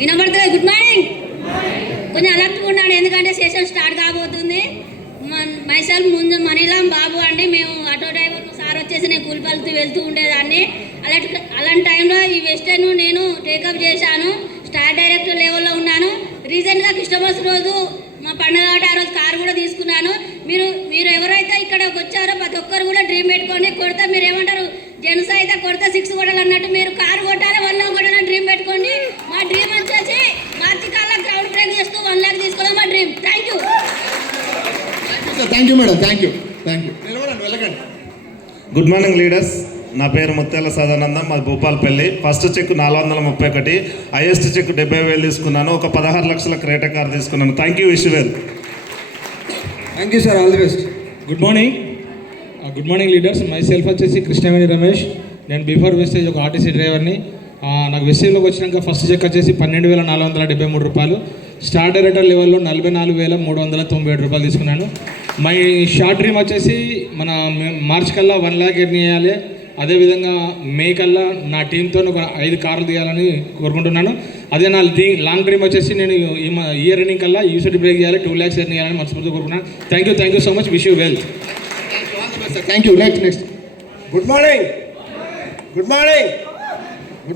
వినబడుతుంది. Good morning. కొంచెం అలర్ట్గా ఉన్నాను ఎందుకంటే సెషన్ స్టార్ట్ కాబోతుంది. మైసెల్ఫ్ ముందు మనీలాం బాబు అండి. మేము ఆటో డ్రైవర్ సార్ వచ్చేసి నేను కూలిపల్లికి వెళ్తూ ఉండేదాన్ని. అలాంటి టైంలో ఈ వెస్టర్న్ నేను టేకప్ చేశాను. స్టార్ డైరెక్టర్ లెవెల్లో ఉన్నాను. రీసెంట్గా కస్టమర్స్ రోజు మా పండుగ కాబట్టి ఆ రోజు కారు కూడా తీసుకున్నాను. మీరు ఎవరైతే ఇక్కడ వచ్చారో ప్రతి ఒక్కరు కూడా డ్రీమ్ పెట్టుకొని కొడితే మీరు ఏమంటారు, జెంట్స్ అయితే కొడితే 6 కొట్టాలి అన్నట్టు మీరు కారు కొట్టాలి 1 lakh కొట్టాలని డ్రీమ్ పెట్టుకోండి. మా డ్రీమ్ వచ్చేసి మార్చి కల్లా గ్రౌండ్ బ్రేక్ చేస్తూ 1 lakh తీసుకోవడం మా dream. Thank you. Thank you madam. Thank you. వెళ్ళకండి. Good morning leaders. నా పేరు ముత్యాల సదానందం, మాది Bhupalpally. First check 431, highest check 70,000 తీసుకున్నాను. ఒక 16 లక్షల క్రేటా కార్ తీసుకున్నాను. Thank you. Wish well. Thank you sir. All the best. Good morning leaders. Myself వచ్చేసి కృష్ణవేణి రమేష్. నేను బిఫోర్ వెస్టేజ్ ఒక ఆర్టీసీ డ్రైవర్ని. నాకు వెస్టేజ్లోకి వచ్చినాక ఫస్ట్ చెక్ వచ్చేసి 12,473 రూపాయలు. స్టార్ డైరెక్టర్ లెవెల్లో 44,397 రూపాయలు తీసుకున్నాను. మై షార్ట్ డ్రీమ్ వచ్చేసి మన మార్చ్ కల్లా 1 lakh ఎర్న్ చేయాలి. అదేవిధంగా మే కల్లా నా టీంతో ఒక 5 కార్లు తీయాలని కోరుకుంటున్నాను. అదే నా లాంగ్ డ్రీమ్ వచ్చేసి నేను ఇయర్ ఎండింగ్ కల్లా యూసిటీ బ్రేక్ చేయాలి, 2 lakhs ఎర్న్ చేయాలని మనస్ఫూర్తిగా కోరుకుంటున్నాను. Thank you so much. Wish you well. Thank you. Next. Good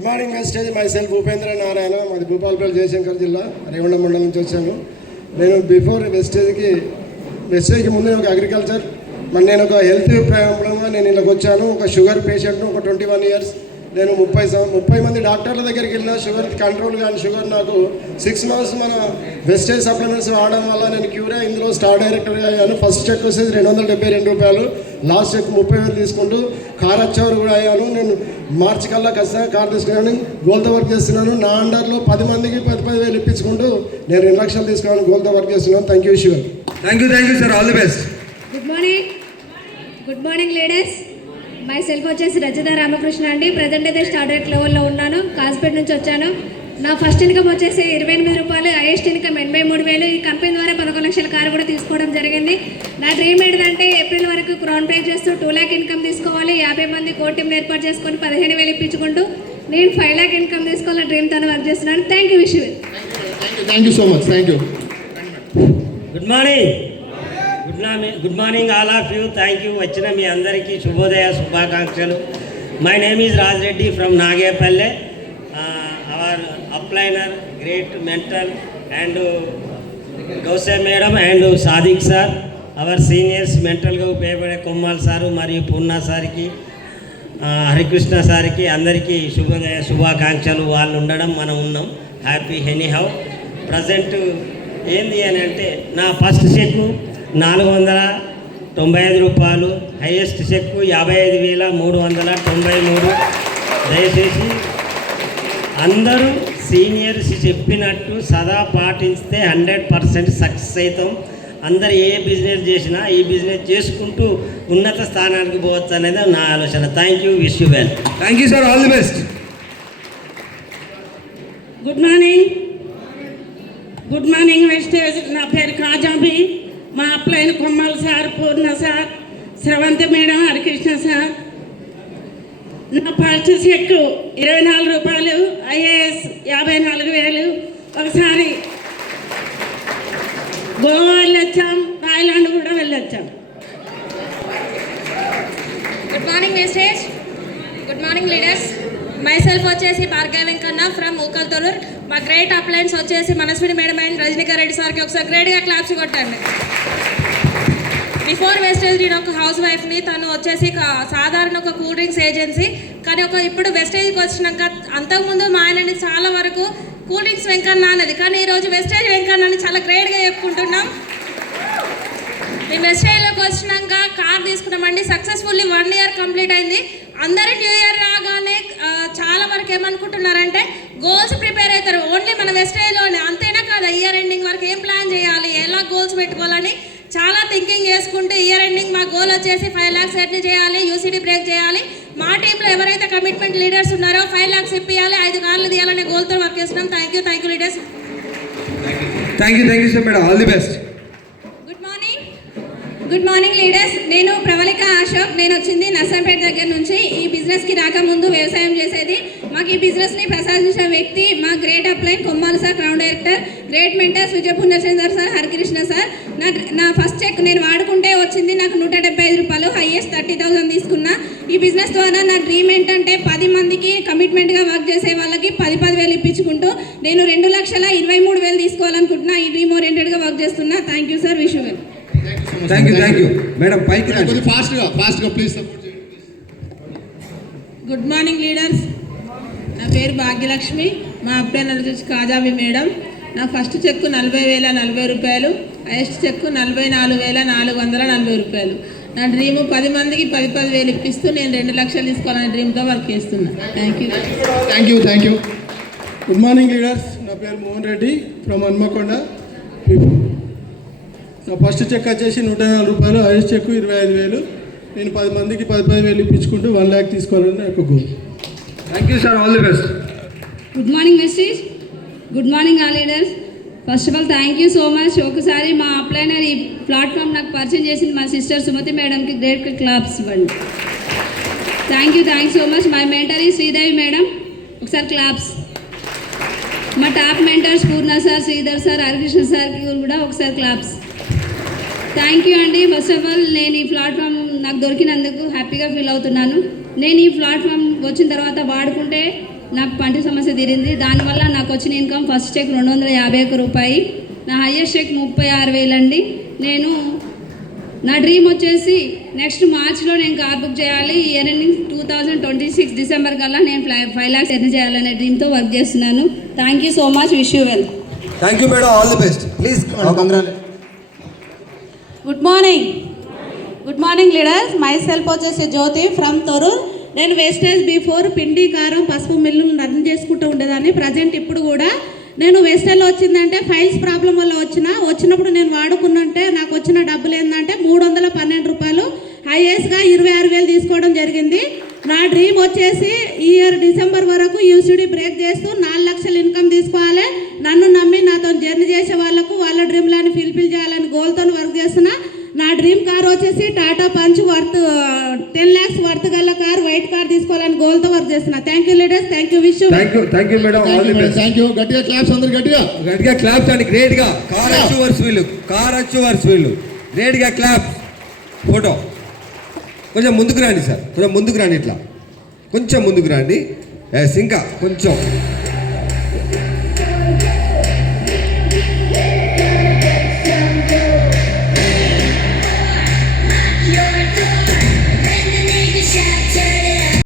morning Vestige. Myself Upendra Narayana, మాది భూపాలపల్లి జయశంకర్ జిల్లా రేవణ మండలం నుంచి వచ్చాను. నేను బిఫోర్ వెస్టేజ్కి ముందు ఒక అగ్రికల్చర్, మరి నేను ఒక హెల్త్ ప్రాబ్లంగా నేను ఇళ్ళకి వచ్చాను. ఒక షుగర్ పేషెంట్ను, ఒక 21 years. నేను 30 మంది డాక్టర్ల దగ్గరికి వెళ్ళిన షుగర్ కంట్రోల్ కానీ షుగర్ నాకు 6 months మన వెస్టేజ్ సప్లిమెంట్స్ వాడడం వల్ల నేను క్యూర్ అయ్యి ఇందులో స్టార్ డైరెక్టర్గా అయ్యాను. ఫస్ట్ చెక్ వచ్చేసి 272 రూపాయలు, లాస్ట్ చెక్ 30,000 తీసుకుంటూ కార్ వచ్చేవారు కూడా అయ్యాను. నేను మార్చి కల్లా ఖచ్చితంగా కార్ తీసుకున్నాను. గోల్తో వర్క్ చేస్తున్నాను. నా అండర్లో 10 మందికి 10,000 ఇప్పించుకుంటూ నేను 2 లక్షలు తీసుకున్నాను. గోల్తో వర్క్ చేస్తున్నాను. Thank you Shivan. Thank you sir. All the best. Good morning leaders. Myself వచ్చేసి రజిత రామకృష్ణ అండి. ప్రజెంట్ అయితే స్టార్ డైరెక్ట్ లెవెల్లో ఉన్నాను. కాజ్పేట్ నుంచి వచ్చాను. నా ఫస్ట్ ఇన్కమ్ వచ్చేసి 28 రూపాయలు, హైయెస్ట్ ఇన్కమ్ 83,000. ఈ కంపెనీ ద్వారా 11 లక్షల కారు కూడా తీసుకోవడం జరిగింది. నా డ్రీమ్ ఏంటంటే ఏప్రిల్ వరకు గ్రౌండ్ బ్రేక్ చేస్తూ 2 lakh ఇన్కమ్ తీసుకోవాలి. 50 మంది కోర్ టీంని ఏర్పాటు చేసుకొని 15,000 ఇప్పించుకుంటూ నేను 5 lakh ఇన్కమ్ తీసుకోవాలని డ్రీమ్తో వర్క్ చేస్తున్నాను. Thank you. Wish you. Thank you so much. Thank you. Good morning all of you. Thank you. వచ్చిన మీ అందరికీ శుభోదయ శుభాకాంక్షలు. My name is Rajareddy from Nagepalle. Our upliner great mentor and Gouse madam and Sadiq sir, our seniors మెంటల్గా ఉపయోగపడే కొమ్మాల్ sir మరియు పూర్ణ సార్కి, హరికృష్ణ సార్కి అందరికీ శుభోదయ శుభాకాంక్షలు. వాళ్ళు ఉండడం మనం ఉన్నాం హ్యాపీ ఎనీ హౌ. ప్రజెంట్ ఏంది అని అంటే నా ఫస్ట్ చెక్ 495 రూపాయలు, హైయెస్ట్ చెక్ 55,393. దయచేసి అందరూ సీనియర్స్ చెప్పినట్టు సదా పాటిస్తే 100% సక్సెస్ అవుతాం. అందరు ఏ బిజినెస్ చేసినా ఈ బిజినెస్ చేసుకుంటూ ఉన్నత స్థానానికి పోవచ్చు అనేది నా ఆలోచన. Thank you. Wish you well. Thank you sir. All the best. Good morning Vestige. నా పేరు కాజాబీ. మా upline Kommal sir, Purna sir, Sravanthi madam, Harikrishna sir. నా ఫస్ట్ చెక్ 24 రూపాయలు, ఐఏఎస్ 54,000. ఒకసారి గోవా వెళ్ళొచ్చాం, థాయిలాండ్ కూడా వెళ్ళొచ్చాం. Good morning Vestige. Good morning leaders. Myself వచ్చేసి భార్గవి వెంకన్న ఫ్రమ్ ఊకల్తోలూర్. మా గ్రేట్ అప్లయన్స్ వచ్చేసి మనస్విని మేడం అండ్ రజనీకా రెడ్డి సార్కి ఒకసారి గ్రేట్గా క్లాప్స్ కొట్టండి. బిఫోర్ వెస్టేజ్ నేను ఒక హౌస్ వైఫ్ని. తను వచ్చేసి సాధారణ ఒక కూల్ డ్రింక్స్ ఏజెన్సీ, కానీ ఇప్పుడు వెస్టేజ్కి వచ్చినాక అంతకుముందు మా ఆయనని చాలా వరకు కూల్ డ్రింక్స్ వెంకన్న అన్నది, కానీ ఈరోజు వెస్టేజ్ వెంకన్న అని చాలా గ్రేట్గా చెప్పుకుంటున్నాం. మేము వెస్టేజ్లోకి వచ్చినాక కార్ తీసుకున్నామండి. సక్సెస్ఫుల్లీ 1 year కంప్లీట్ అయింది. అందరూ న్యూ ఇయర్ రాగానే చాలా వరకు ఏమనుకుంటున్నారంటే గోల్స్ ప్రిపేర్ అవుతారు ఓన్లీ మన వెస్టేజ్లోనే. అంతేనా కాదా, ఇయర్ ఎండింగ్ వరకు ఏం ప్లాన్ చేయాలి, ఎలా గోల్స్ పెట్టుకోవాలని చాలా థింకింగ్ చేసుకుంటే ఇయర్ ఎండింగ్ మా గోల్ వచ్చేసి 5 lakhs ఎర్న్ చేయాలి, యూసీడీ బ్రేక్ చేయాలి. మా టీంలో ఎవరైతే కమిట్మెంట్ లీడర్స్ ఉన్నారో 5 lakhs ఇప్పియాలి, 5 కార్లు తీయాలనే గోల్తో వర్క్ చేస్తున్నాం. Thank you leaders. Thank you sir madam. All the best. Good morning leaders. నేను ప్రవళిక అశోక్. నేను వచ్చింది నర్సంపేట దగ్గర నుంచి. ఈ బిజినెస్కి రాకముందు వ్యవసాయం చేసేది. మాకు ఈ బిజినెస్ని ప్రసాదించిన వ్యక్తి మా great upline Kommali sir, crown director, great mentors Vijaya Punyachander sir, Harikrishna sir. నా ఫస్ట్ చెక్ నేను వాడుకుంటే వచ్చింది నాకు 175 రూపాయలు, హైయెస్ట్ 30,000 తీసుకున్నా. ఈ బిజినెస్ ద్వారా నా డ్రీమ్ ఏంటంటే 10 మందికి కమిట్మెంట్గా వర్క్ చేసే వాళ్ళకి 10,000 ఇప్పించుకుంటూ నేను 2,23,000 తీసుకోవాలనుకుంటున్నా. ఈ డ్రీమ్ ఓరియంటెడ్గా వర్క్ చేస్తున్నా. Thank you sir, wish you well. Thank you madam. పైకి రండి. కొంచెం ఫాస్ట్గా ప్లీజ్. Good morning leaders. నా పేరు భాగ్యలక్ష్మి. మా అప్లైనర్ వచ్చేసి కాజాబీ మేడం. నా ఫస్ట్ చెక్కు 40,040 రూపాయలు, హైయెస్ట్ చెక్కు 44,440 రూపాయలు. నా డ్రీమ్ 10 మందికి 10,000 ఇప్పిస్తూ నేను 2 లక్షలు తీసుకోవాలనే డ్రీమ్తో వర్క్ చేస్తున్నా. Thank you. Good morning leaders. నా పేరు మోహన్ రెడ్డి ఫ్రమ్ హన్మకొండ. నా ఫస్ట్ చెక్ వచ్చేసి 104 రూపాయలు, హైయెస్ట్ చెక్ 25,000. నేను 10 మందికి 10,000 ఇప్పించుకుంటూ 1 lakh తీసుకోవాలని నాకు goal. Thank you sir, all the best. Good morning message. Good morning all leaders. First of all thank you so much. ఒకసారి మా అప్లైనర్ ఈ ప్లాట్ఫామ్ నాకు పరిచయం చేసింది మా సిస్టర్ సుమతి మేడంకి గ్రేట్ క్లాప్స్ ఇవ్వండి. Thank you so much. My mentor ఈ శ్రీదేవి మేడం, ఒకసారి క్లాప్స్. మా టాప్ మెంటర్స్ పూర్ణ సార్, శ్రీధర్ సార్, హరికృష్ణ సార్కి కూడా ఒకసారి క్లాప్స్. థ్యాంక్ యూ అండి. ఫస్ట్ ఆఫ్ ఆల్ నేను ఈ ప్లాట్ఫామ్ నాకు దొరికినందుకు హ్యాపీగా ఫీల్ అవుతున్నాను. నేను ఈ ప్లాట్ఫామ్ వచ్చిన తర్వాత వాడుకుంటే నాకు పంటి సమస్య తీరింది. దానివల్ల నాకు వచ్చిన ఇన్కమ్ ఫస్ట్ చెక్ 251 రూపాయి, నా హైయెస్ట్ చెక్ 36,000 అండి. నేను నా డ్రీమ్ వచ్చేసి నెక్స్ట్ మార్చ్లో నేను కార్ బుక్ చేయాలి. ఇయర్ ఎండింగ్ 2026 డిసెంబర్ కల్లా నేను 5 lakhs ఎర్న్ చేయాలనే డ్రీమ్తో వర్క్ చేస్తున్నాను. Thank you so much, wish you well. Thank you madam, all the best. Please congratulation. Good morning leaders. Myself వచ్చేసి జ్యోతి ఫ్రమ్ తొరూర్. నేను వేస్టేజ్ బిఫోర్ పిండి, కారం, పసుపు మిల్లు రన్ చేసుకుంటూ ఉండేదాన్ని. ప్రజెంట్ ఇప్పుడు కూడా నేను వేస్టేజ్లో వచ్చిందంటే ఫైల్స్ ప్రాబ్లం వల్ల వచ్చినప్పుడు నేను వాడుకున్నంటే నాకు వచ్చిన డబ్బులు ఏంటంటే 312 రూపాయలు, హైయెస్ట్గా 26,000 తీసుకోవడం జరిగింది. నా డ్రీమ్ వచ్చేసి ఈ ఇయర్ డిసెంబర్ వరకు యూసీడీ బ్రేక్ చేస్తూ 4 లక్షల ఇన్కమ్ తీసుకోవాలి. నన్ను నమ్మి నాతో జర్నీ చేసే వాళ్ళకు వాళ్ళ డ్రీమ్లని ఫుల్ఫిల్ చేయాలని గోల్తో వర్క్ చేస్తున్నా. నా డ్రీమ్ కార్ వచ్చేసి Tata punch worth 10 lakhs worth గల కార్, వైట్ కార్ తీసుకోవాలని గోల్తో వర్క్ చేస్తున్నా. Thank you leaders, thank you, wish you. Thank you madam, all the best. Thank you. గట్టిగా క్లాప్స్, అందరు గట్టిగా క్లాప్స్ అండి. గ్రేట్గా కార్ అచీవర్స్ వీళ్ళు గ్రేట్గా క్లాప్స్. ఫోటో కొంచెం ముందుకు రండి సార్, కొంచెం ముందుకు రండి, ఇట్లా కొంచెం ముందుకు రండి. ఇంకా కొంచెం